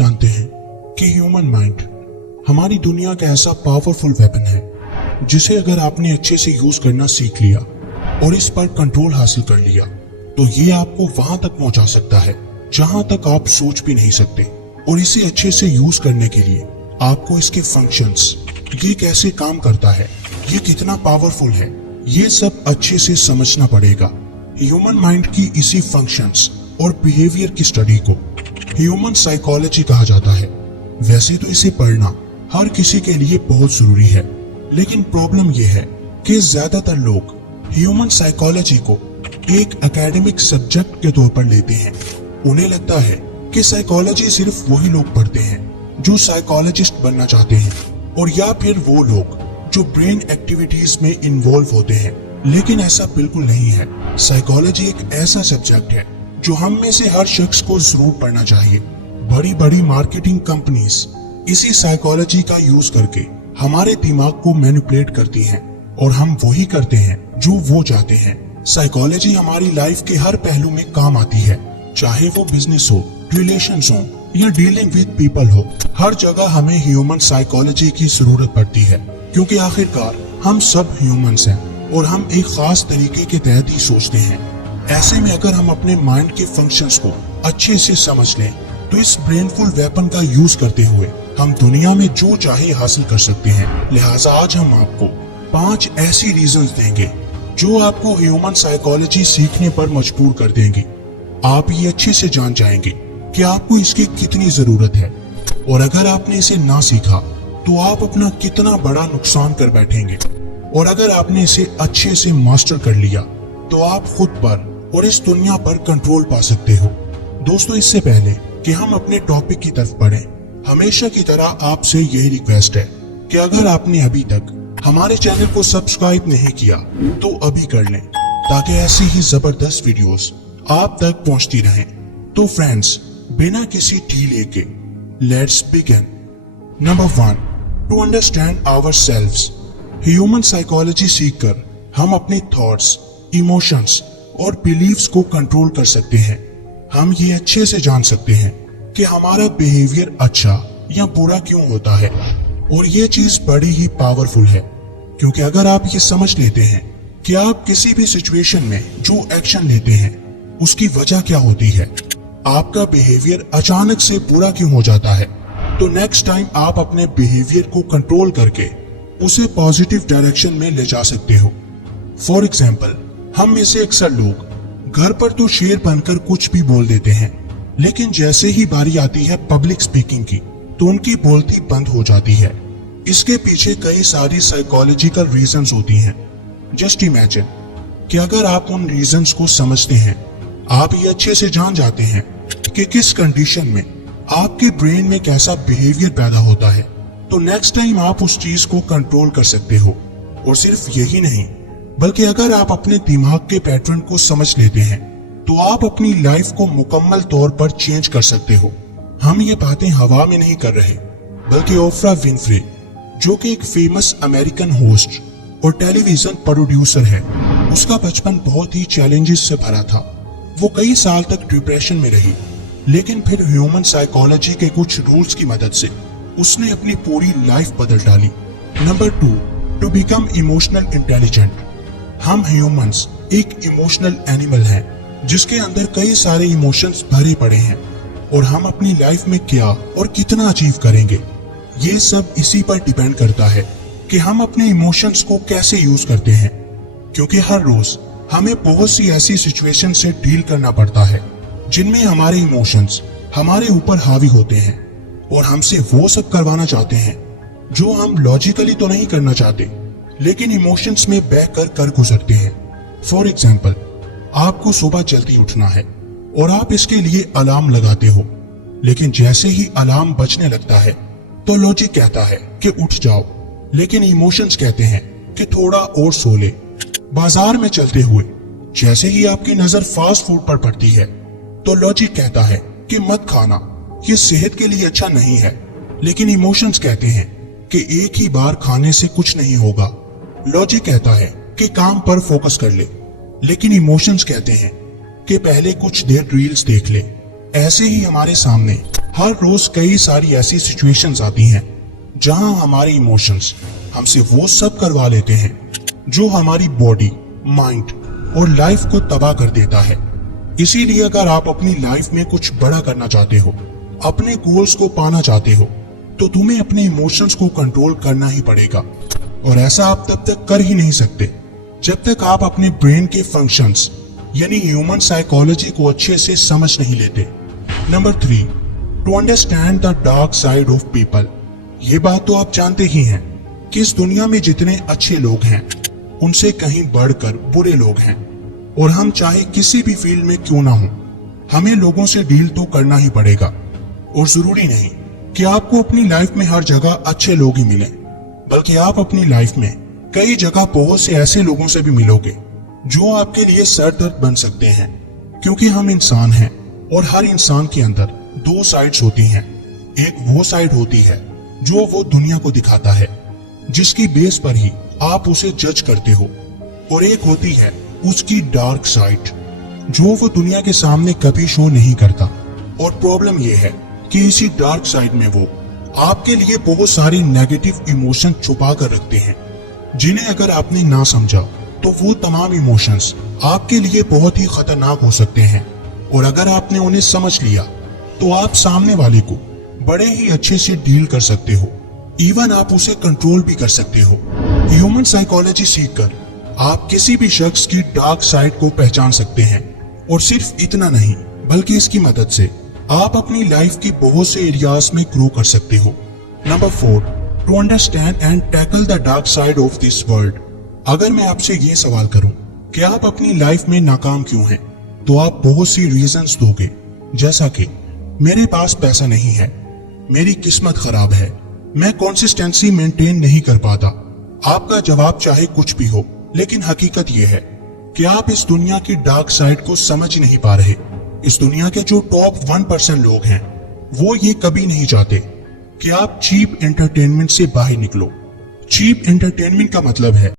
जानते हैं कि ह्यूमन माइंड हमारी दुनिया का ऐसा पावरफुल वेपन है जिसे अगर आपने अच्छे से यूज करना सीख लिया और इस पर कंट्रोल हासिल कर लिया तो ये आपको वहां तक पहुंचा सकता है जहां तक आप सोच भी नहीं सकते। और इसे अच्छे से यूज करने के लिए आपको इसके फंक्शंस, ये कैसे काम करता है, ये कितना पावरफुल है, ये सब अच्छे से समझना पड़ेगा। ह्यूमन माइंड की इसी फंक्शंस और बिहेवियर की स्टडी को ह्यूमन साइकोलॉजी कहा जाता है। वैसे तो इसे पढ़ना हर किसी के लिए बहुत जरूरी है, लेकिन प्रॉब्लम यह है कि ज्यादातर लोग ह्यूमन साइकोलॉजी को एक एकेडमिक सब्जेक्ट के तौर पर लेते हैं। उन्हें लगता है कि साइकोलॉजी सिर्फ वही लोग पढ़ते हैं जो साइकोलॉजिस्ट बनना चाहते हैं, और या फिर वो लोग जो ब्रेन एक्टिविटीज में इन्वॉल्व होते हैं। लेकिन ऐसा बिल्कुल नहीं है। साइकोलॉजी एक ऐसा सब्जेक्ट है जो हम में से हर शख्स को जरूर पढ़ना चाहिए। बड़ी बड़ी मार्केटिंग कंपनीज इसी साइकोलॉजी का यूज करके हमारे दिमाग को मैनिपुलेट करती हैं और हम वही करते हैं जो वो चाहते हैं। साइकोलॉजी हमारी लाइफ के हर पहलू में काम आती है, चाहे वो बिजनेस हो, रिलेशंस हो या डीलिंग विद पीपल हो। हर जगह हमें ह्यूमन साइकोलॉजी की जरूरत पड़ती है, क्योंकि आखिरकार हम सब ह्यूमंस हैं और हम एक खास तरीके के तहत ही सोचते हैं। ऐसे में अगर हम अपने माइंड के फंक्शंस को अच्छे से समझ लें तो इस ब्रेनफुल वेपन का यूज करते हुए हम दुनिया में जो चाहे हासिल कर सकते हैं। लिहाजा आज हम आपको 5 ऐसी रीजंस देंगे जो आपको ह्यूमन साइकोलॉजी सीखने पर मजबूर कर देंगी। आप ये अच्छे से जान जाएंगे कि आपको इसकी कितनी जरूरत है, और अगर आपने इसे ना सीखा तो आप अपना कितना बड़ा नुकसान कर बैठेंगे। और अगर आपने इसे अच्छे से मास्टर कर लिया तो आप खुद पर और इस दुनिया पर कंट्रोल पा सकते हो। दोस्तों, इससे पहले कि हम अपने टॉपिक की तरफ बढ़ें, हमेशा की तरह आपसे यही रिक्वेस्ट है कि अगर आपने अभी तक हमारे चैनल को सब्सक्राइब नहीं किया तो अभी कर लें, ताकि ऐसी ही जबरदस्त वीडियोस आप तक पहुंचती रहें। तो फ्रेंड्स, बिना किसी ढीले के let's begin. Number 1, to understand ourselves. Human psychology सीखकर हम अपने थॉट्स, इमोशंस और बिलीव्स को कंट्रोल कर सकते हैं। हम ये अच्छे से जान सकते हैं कि हमारा बिहेवियर अच्छा या बुरा क्यों होता है, और ये चीज बड़ी ही पावरफुल है, क्योंकि अगर आप ये समझ लेते हैं कि आप किसी भी सिचुएशन में जो एक्शन लेते हैं उसकी वजह क्या होती है, आपका बिहेवियर अचानक से बुरा क्यों हो जाता है, तो नेक्स्ट टाइम आप अपने बिहेवियर को कंट्रोल करके उसे पॉजिटिव डायरेक्शन में ले जा सकते हो। फॉर एग्जाम्पल, हम में से अक्सर लोग घर पर तो शेर बनकर कुछ भी बोल देते हैं, लेकिन जैसे ही बारी आती है पब्लिक स्पीकिंग की तो उनकी बोलती बंद हो जाती है। इसके पीछे कई सारी साइकोलॉजिकल रीजंस होती हैं। जस्ट इमेजिन कि अगर आप उन रीजंस को समझते हैं, आप ये अच्छे से जान जाते हैं कि किस कंडीशन में आपके ब्रेन में कैसा बिहेवियर पैदा होता है, तो नेक्स्ट टाइम आप उस चीज को कंट्रोल कर सकते हो। और सिर्फ यही नहीं, बल्कि अगर आप अपने दिमाग के पैटर्न को समझ लेते हैं तो आप अपनी लाइफ को मुकम्मल तौर पर चेंज कर सकते हो। हम ये बातें हवा में नहीं कर रहे, बल्कि ओफ्रा विनफ्रे, जो कि एक फेमस अमेरिकन होस्ट और टेलीविजन प्रोड्यूसर है, उसका बचपन बहुत ही चैलेंजेस से भरा था। वो कई साल तक डिप्रेशन में रही, लेकिन फिर ह्यूमन साइकोलॉजी के कुछ रूल्स की मदद से उसने अपनी पूरी लाइफ बदल डाली। Number 2, to become emotional intelligent. हम ह्यूमंस एक इमोशनल एनिमल हैं, जिसके अंदर कई सारे इमोशंस भरे पड़े हैं, और हम अपनी लाइफ में क्या और कितना अचीव करेंगे, ये सब इसी पर डिपेंड करता है कि हम अपने इमोशंस को कैसे यूज करते हैं। क्योंकि हर रोज हमें बहुत सी ऐसी सिचुएशन से डील करना पड़ता है जिनमें हमारे इमोशंस हमारे ऊपर हावी होते हैं, और हमसे वो सब करवाना चाहते हैं जो हम लॉजिकली तो नहीं करना चाहते, लेकिन इमोशंस में बहकर कर गुजरते हैं। फॉर एग्जाम्पल, आपको सुबह जल्दी उठना है और आप इसके लिए अलार्म लगाते हो, लेकिन जैसे ही अलार्म बजने लगता है तो लॉजिक कहता है कि उठ जाओ, लेकिन इमोशंस कहते हैं कि थोड़ा और सो ले। बाजार में चलते हुए जैसे ही आपकी नजर फास्ट फूड पर पड़ती है तो लॉजिक कहता है कि मत खाना, ये सेहत के लिए अच्छा नहीं है, लेकिन इमोशंस कहते हैं कि एक ही बार खाने से कुछ नहीं होगा। लॉजिक कहता है कि काम पर फोकस कर ले, लेकिन इमोशंस कहते हैं कि पहले कुछ देर रील्स देख ले। ऐसे ही हमारे सामने हर रोज कई सारी ऐसी सिचुएशंस आती हैं जहां हमारे इमोशंस हमसे वो सब करवा लेते हैं जो हमारी बॉडी, माइंड और लाइफ को तबाह कर देता है। इसीलिए अगर आप अपनी लाइफ में कुछ बड़ा करना चाहते हो, अपने गोल्स को पाना चाहते हो, तो तुम्हें अपने इमोशंस को कंट्रोल करना ही पड़ेगा। और ऐसा आप तब तक कर ही नहीं सकते जब तक आप अपने ब्रेन के फंक्शंस यानी ह्यूमन साइकोलॉजी को अच्छे से समझ नहीं लेते। Number 3, to understand the dark side of people. ये बात तो आप जानते ही हैं कि इस दुनिया में जितने अच्छे लोग हैं उनसे कहीं बढ़कर बुरे लोग हैं, और हम चाहे किसी भी फील्ड में क्यों ना हो, हमें लोगों से डील तो करना ही पड़ेगा। और जरूरी नहीं कि आपको अपनी लाइफ में हर जगह अच्छे लोग ही मिलें, बल्कि आप अपनी लाइफ में कई जगह बहुत से ऐसे लोगों से भी मिलोगे जो आपके लिए सर दर्द बन सकते हैं। क्योंकि हम इंसान हैं और हर इंसान के अंदर 2 साइड्स होती हैं। एक वो साइड होती है जो वो दुनिया को दिखाता है, जिसकी बेस पर ही आप उसे जज करते हो, और एक होती है उसकी डार्क साइड जो वो दुनिया के सामने कभी शो नहीं करता। और प्रॉब्लम ये है कि इसी डार्क साइड में वो आपके लिए बहुत सारी नेगेटिव इमोशन छुपा कर रखते हैं, जिन्हें अगर आपने ना समझा तो वो तमाम इमोशंस आपके लिए बहुत ही खतरनाक हो सकते हैं। और अगर आपने उन्हें समझ लिया तो आप सामने वाले को बड़े ही अच्छे से डील कर सकते हो, इवन आप उसे कंट्रोल भी कर सकते हो। ह्यूमन साइकोलॉजी सीखकर आप किसी भी शख्स की डार्क साइड को पहचान सकते हैं, और सिर्फ इतना नहीं बल्कि इसकी मदद से आप अपनी लाइफ की बहुत से एरियाज में ग्रो कर सकते हो। Number 4, to understand and tackle the dark side of this world. अगर मैं आपसे ये सवाल करूं कि आप अपनी लाइफ में नाकाम क्यों हैं, तो आप बहुत सी रीजंस दोगे, जैसा कि मेरे पास पैसा नहीं है, मेरी किस्मत खराब है, मैं कंसिस्टेंसी मेंटेन नहीं कर पाता। आपका जवाब चाहे कुछ भी हो, लेकिन हकीकत यह है कि आप इस दुनिया की डार्क साइड को समझ नहीं पा रहे। इस दुनिया के जो टॉप 1% लोग हैं वो ये कभी नहीं चाहते कि आप चीप एंटरटेनमेंट से बाहर निकलो। चीप एंटरटेनमेंट का मतलब है